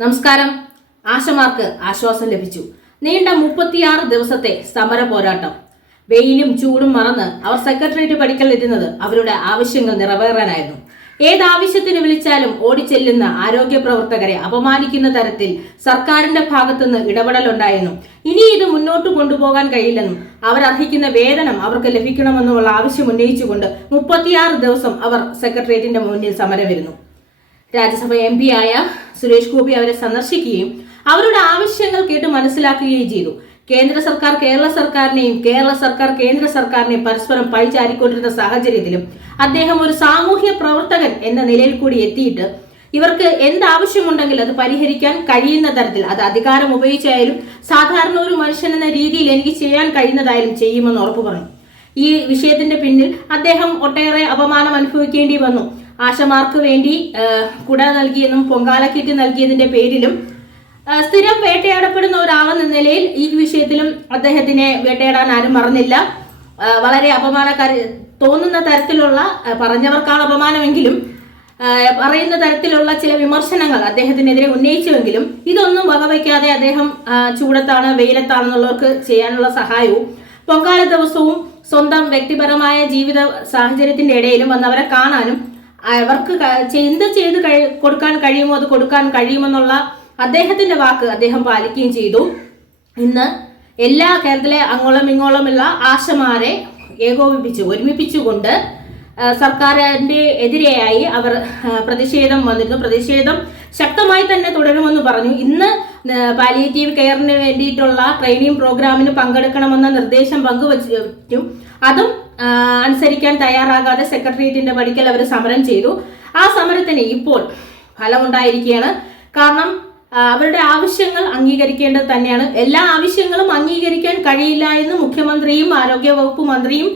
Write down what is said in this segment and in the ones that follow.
നമസ്കാരം. ആശമാർക്ക് ആശ്വാസം ലഭിച്ചു. നീണ്ട മുപ്പത്തിയാറ് ദിവസത്തെ സമര പോരാട്ടം. വെയിലും ചൂടും മറന്ന് അവർ സെക്രട്ടേറിയറ്റ് പഠിക്കൽ എത്തുന്നത് അവരുടെ ആവശ്യങ്ങൾ നിറവേറാനായിരുന്നു. ഏതാവശ്യത്തിന് വിളിച്ചാലും ഓടിച്ചെല്ലുന്ന ആരോഗ്യ പ്രവർത്തകരെ അപമാനിക്കുന്ന തരത്തിൽ സർക്കാരിന്റെ ഭാഗത്തുനിന്ന് ഇടപെടലുണ്ടായെന്നും ഇനി ഇത് മുന്നോട്ട് കൊണ്ടുപോകാൻ കഴിയില്ലെന്നും അവർ അർഹിക്കുന്ന വേതനം അവർക്ക് ലഭിക്കണമെന്നുമുള്ള ആവശ്യം ഉന്നയിച്ചുകൊണ്ട് മുപ്പത്തിയാറ് ദിവസം അവർ സെക്രട്ടേറിയറ്റിന്റെ മുന്നിൽ സമരം സമരമിരുന്നു. രാജ്യസഭ എം പി ആയ സുരേഷ് ഗോപി അവരെ സന്ദർശിക്കുകയും അവരുടെ ആവശ്യങ്ങൾ കേട്ട് മനസ്സിലാക്കുകയും ചെയ്തു. കേന്ദ്ര സർക്കാർ കേരള സർക്കാരിനെയും കേരള സർക്കാർ കേന്ദ്ര സർക്കാരിനെയും പരസ്പരം പഴിചാരിക്കൊണ്ടിരുന്ന സാഹചര്യത്തിലും അദ്ദേഹം ഒരു സാമൂഹ്യ പ്രവർത്തകൻ എന്ന നിലയിൽ കൂടി എത്തിയിട്ട് ഇവർക്ക് എന്താവശ്യമുണ്ടെങ്കിൽ അത് പരിഹരിക്കാൻ കഴിയുന്ന തരത്തിൽ അത് അധികാരം ഉപയോഗിച്ചായാലും സാധാരണ ഒരു മനുഷ്യൻ എന്ന രീതിയിൽ എനിക്ക് ചെയ്യാൻ കഴിയുന്നതായാലും ചെയ്യുമെന്ന് ഉറപ്പു പറഞ്ഞു. ഈ വിഷയത്തിന്റെ പിന്നിൽ അദ്ദേഹം ഒട്ടേറെ അപമാനം അനുഭവിക്കേണ്ടി വന്നു. ആശമാർക്ക് വേണ്ടി കുട നൽകിയെന്നും പൊങ്കാല കിറ്റ് നൽകിയതിന്റെ പേരിലും സ്ഥിരം വേട്ടയാടപ്പെടുന്ന ഒരാളെന്ന നിലയിൽ ഈ വിഷയത്തിലും അദ്ദേഹത്തിനെ വേട്ടയാടാൻ ആരും മറന്നില്ല. വളരെ അപമാനക്കാരി തോന്നുന്ന തരത്തിലുള്ള പറഞ്ഞവർക്കാണ് അപമാനമെങ്കിലും പറയുന്ന തരത്തിലുള്ള ചില വിമർശനങ്ങൾ അദ്ദേഹത്തിനെതിരെ ഉന്നയിച്ചുവെങ്കിലും ഇതൊന്നും വകവയ്ക്കാതെ അദ്ദേഹം ചൂടത്താണ് വെയിലത്താണെന്നുള്ളവർക്ക് ചെയ്യാനുള്ള സഹായവും പൊങ്കാല ദിവസവും സ്വന്തം വ്യക്തിപരമായ ജീവിത സാഹചര്യത്തിന്റെ ഇടയിലും വന്നവരെ കാണാനും അവർക്ക് എന്ത് ചെയ്ത് കൊടുക്കാൻ കഴിയുമോ അത് കൊടുക്കാൻ കഴിയുമെന്നുള്ള അദ്ദേഹത്തിന്റെ വാക്ക് അദ്ദേഹം പാലിക്കുകയും ചെയ്തു. ഇന്ന് എല്ലാ കേരളത്തിലെ അങ്ങോളം ഇങ്ങോളമുള്ള ആശമാരെ ഏകോപിപ്പിച്ചു ഒരുമിപ്പിച്ചുകൊണ്ട് സർക്കാരിന്റെ എതിരെയായി അവർ പ്രതിഷേധം വന്നിരുന്നു. പ്രതിഷേധം ശക്തമായി തന്നെ തുടരുമെന്ന് പറഞ്ഞു. ഇന്ന് പാലിയേറ്റീവ് കെയറിന് വേണ്ടിയിട്ടുള്ള ട്രെയിനിങ് പ്രോഗ്രാമിന് പങ്കെടുക്കണമെന്ന നിർദ്ദേശം പങ്കുവച്ചു അതും അനുസരിക്കാൻ തയ്യാറാകാതെ സെക്രട്ടേറിയറ്റിന്റെ പടിക്കൽ അവർ സമരം ചെയ്തു. ആ സമരത്തിന് ഇപ്പോൾ ഫലമുണ്ടായിരിക്കുകയാണ്. കാരണം അവരുടെ ആവശ്യങ്ങൾ അംഗീകരിക്കേണ്ടത് തന്നെയാണ്. എല്ലാ ആവശ്യങ്ങളും അംഗീകരിക്കാൻ കഴിയില്ല എന്ന് മുഖ്യമന്ത്രിയും ആരോഗ്യ വകുപ്പ് മന്ത്രിയും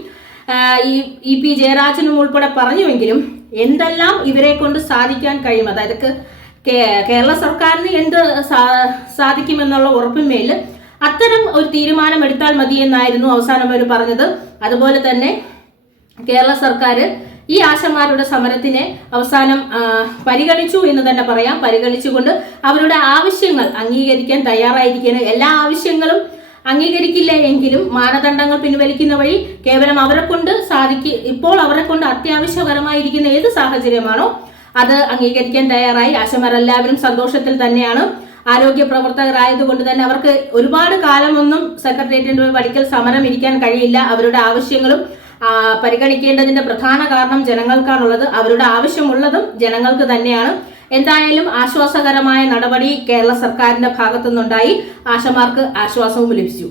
ഈ ഇ പി ജയരാജനും ഉൾപ്പെടെ പറഞ്ഞുവെങ്കിലും എന്തെല്ലാം ഇവരെ കൊണ്ട് സാധിക്കാൻ കഴിയും? അതായത് കേരള സർക്കാരിന് എന്ത് സാധിക്കുമെന്നുള്ള ഉറപ്പിന്മേൽ അത്തരം ഒരു തീരുമാനം എടുത്താൽ മതി എന്നായിരുന്നു അവസാനം അവർ പറഞ്ഞത്. അതുപോലെ തന്നെ കേരള സർക്കാർ ഈ ആശമാരുടെ സമരത്തിനെ അവസാനം പരിഗണിച്ചു എന്ന് തന്നെ പറയാം. പരിഗണിച്ചുകൊണ്ട് അവരുടെ ആവശ്യങ്ങൾ അംഗീകരിക്കാൻ തയ്യാറായിരിക്കുകയാണ് എല്ലാ ആവശ്യങ്ങളും അംഗീകരിക്കില്ല എങ്കിലും മാനദണ്ഡങ്ങൾ പിൻവലിക്കുന്ന വഴി കേവലം അവരെ കൊണ്ട് സാധിക്കും ഇപ്പോൾ അവരെ കൊണ്ട് അത്യാവശ്യകരമായിരിക്കുന്ന ഏത് സാഹചര്യമാണോ അത് അംഗീകരിക്കാൻ തയ്യാറായി. ആശമാരെല്ലാവരും സന്തോഷത്തിൽ തന്നെയാണ്. ആരോഗ്യ പ്രവർത്തകരായതുകൊണ്ട് തന്നെ അവർക്ക് ഒരുപാട് കാലമൊന്നും സെക്രട്ടേറിയറ്റിന്റെ പഠിക്കൽ സമരം ഇരിക്കാൻ കഴിയില്ല. അവരുടെ ആവശ്യങ്ങളും പരിഗണിക്കേണ്ടതിന്റെ പ്രധാന കാരണം ജനങ്ങൾക്കാണുള്ളത്. അവരുടെ ആവശ്യമുള്ളതും ജനങ്ങൾക്ക് തന്നെയാണ്. എന്തായാലും ആശ്വാസകരമായ നടപടി കേരള സർക്കാരിന്റെ ഭാഗത്തുനിന്നുണ്ടായി. ആശമാർക്ക് ആശ്വാസവും ലഭിച്ചു.